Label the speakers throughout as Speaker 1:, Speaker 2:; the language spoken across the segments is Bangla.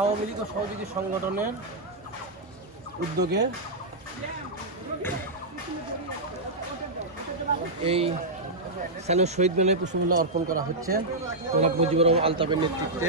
Speaker 1: আওয়ামী লীগ সহযোগী সংগঠনের উদ্যোগে এই স্থানীয় শহীদ মেলায় পুষ্পমাল্য অর্পণ করা হচ্ছে। জনাব মুজিবুর রহমান আলতাফের নেতৃত্বে।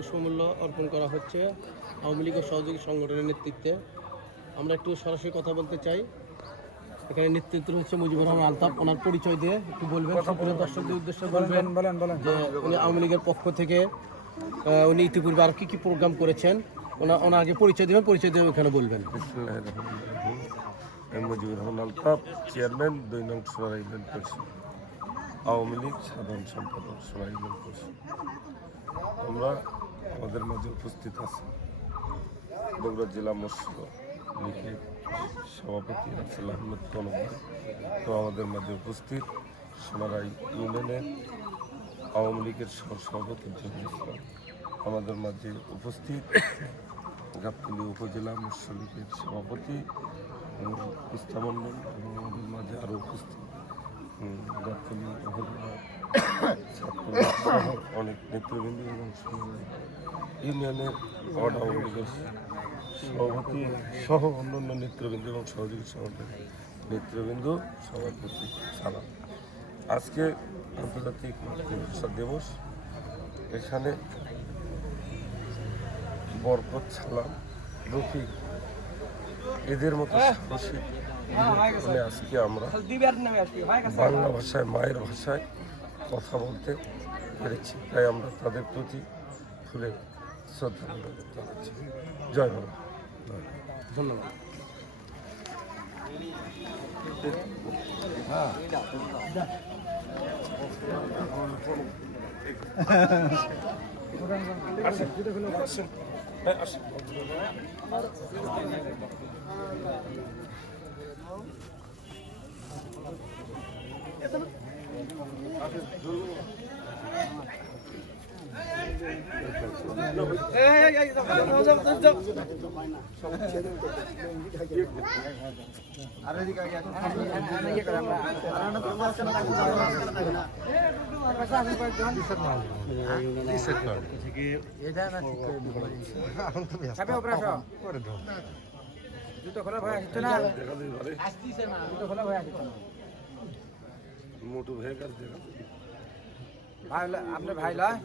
Speaker 1: পুষ্পমূল্য অর্পণ করা হচ্ছে আওয়ামী লীগ ও সহযোগী সংগঠনের নেতৃত্বে। আমরা একটু সরাসরি কথা বলতে চাই। এখানে নেতৃত্ব হচ্ছে মুজিবুর রহমান আলতাফ। ওনার পরিচয় দিয়ে একটু বলবেন সকলের দর্শকদের উদ্দেশ্যে বলবেন
Speaker 2: বলেন বলেন
Speaker 1: যে উনি আওয়ামী লীগের পক্ষ থেকে উনি ইতিপূর্বে আর কী কী প্রোগ্রাম করেছেন? ওনা ওনার আগে পরিচয় দেবেন পরিচয় দেবেন এখানে বলবেন।
Speaker 3: মুজিবুর রহমান আলতাফ চেয়ারম্যান দুই নং পরিষদ। আওয়ামী লীগ সাধারণ সম্পাদক পরিষদ। আমরা আমাদের মাঝে উপস্থিত আছে। বগুড়া জেলা মৎস্য লীগের সভাপতি রাসেল আহমেদ ভাই তো আমাদের মাঝে উপস্থিত সোনারাই ইউনিয়নের আওয়ামী লীগের সভাপতি জহির ইসলাম। আমাদের মাঝে উপস্থিত গাবতলী উপজেলা মৎস্য লীগের সভাপতি ইস্তামন্ডল এবং আমাদের মাঝে আরও উপস্থিত গাবতলী উপজেলা অনেক নেতৃবৃন্দ এবং ইউনিয়নের ওয়ার্ড আওয়ামী লীগের সভাপতি সহ অন্যান্য নেতৃবৃন্দ এবং সহযোগী সংগঠনের নেতৃবৃন্দ সবার প্রতি সালাম। আজকে আন্তর্জাতিক মাতৃভাষা দিবস। এখানে বরকত সালাম রফিক এদের মতো সাহসী মানে আজকে আমরা বাংলা ভাষায় মায়ের ভাষায় কথা বলতে পেরেছি। তাই আমরা তাদের প্রতি ফুলে শ্রদ্ধা জানাচ্ছি। জয় বাংলা।
Speaker 1: ধন্যবাদ।
Speaker 2: আর না না জুতো খোলা ভয় আসছে না জুতো খোলা ভয় আসছে না
Speaker 3: মোটু ভেগার দেখা
Speaker 2: ভাই আপনার ভাই লয়